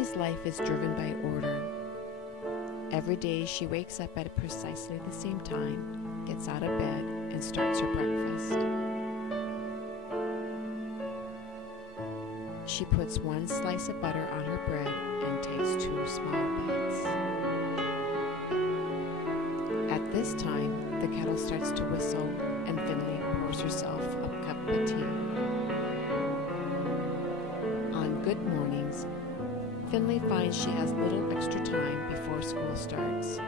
Finley's life is driven by order. Every day she wakes up at precisely the same time, gets out of bed, and starts her breakfast. She puts one slice of butter on her bread and takes 2 small bites. At this time, the kettle starts to whistle and Finley pours herself a cup of tea. On good mornings, Finley finds she has little extra time before school starts.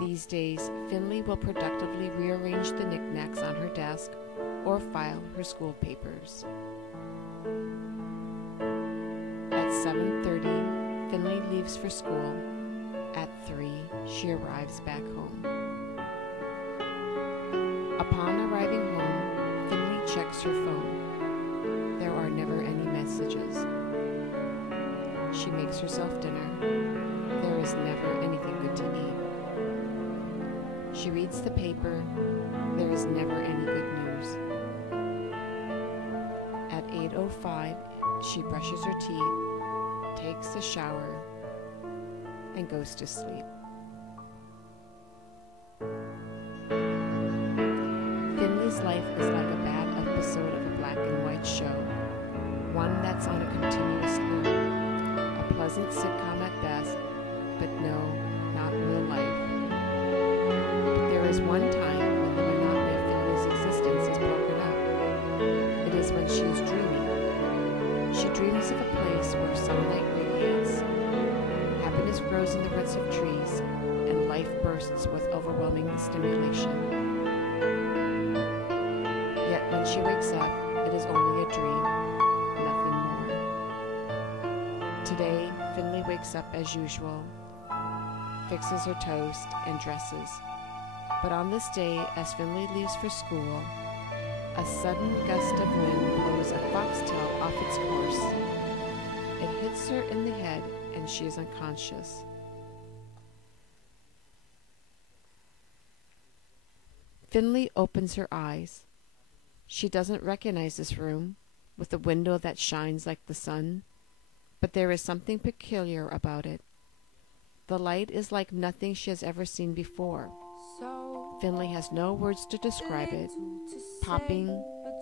These days, Finley will productively rearrange the knickknacks on her desk or file her school papers. At 7:30, Finley leaves for school. At 3, she arrives back home. Upon arriving home, Finley checks her phone. There are never any messages. She makes herself dinner. There is never anything good to eat. She reads the paper. There is never any good news. At 8:05, she brushes her teeth, takes a shower, and goes to sleep. Finley's life is like a bad episode of a black and white show, one that's on a continuous loop, a pleasant sitcom at best, but no, not real life. But there is one time when the monotony of Finley's existence is broken up. It is when she is dreaming. She dreams of a place where sunlight radiates, happiness grows in the roots of trees, and life bursts with overwhelming stimulation. Yet when she wakes up, it is only a dream, nothing more. Today, Finley wakes up as usual, fixes her toast, and dresses. But on this day, as Finley leaves for school, a sudden gust of wind blows a foxtail off its course. It hits her in the head, and she is unconscious. Finley opens her eyes. She doesn't recognize this room, with a window that shines like the sun, but there is something peculiar about it. The light is like nothing she has ever seen before. Finley has no words to describe it. Popping,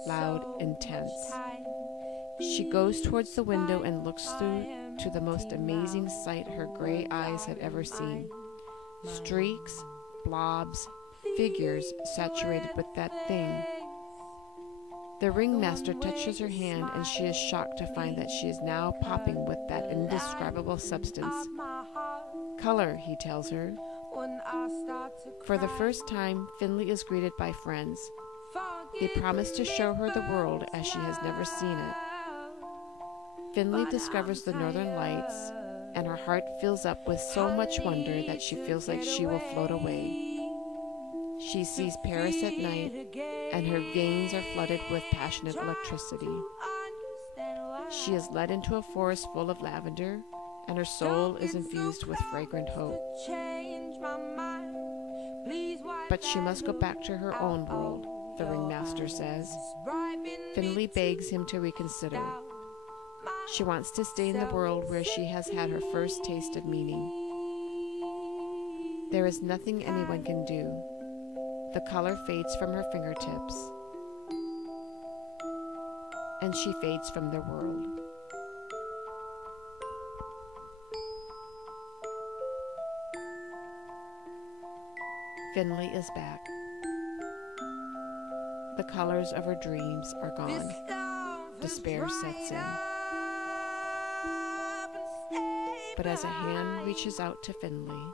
loud, intense. She goes towards the window and looks through to the most amazing sight her gray eyes had ever seen. Streaks, blobs, figures saturated with that thing. The ringmaster touches her hand, and she is shocked to find that she is now popping with that indescribable substance. Color, he tells her. For the first time, Finley is greeted by friends. They promise to show her the world as she has never seen it. Finley discovers the northern lights, and her heart fills up with so much wonder that she feels like she will float away. She sees Paris at night, and her veins are flooded with passionate electricity. She is led into a forest full of lavender, and her soul is infused with fragrant hope. But she must go back to her own world, the ringmaster says. Finley begs him to reconsider. She wants to stay in the world where she has had her first taste of meaning. There is nothing anyone can do. The color fades from her fingertips, and she fades from their world. Finley is back. The colors of her dreams are gone. Despair sets in. But as a hand reaches out to Finley,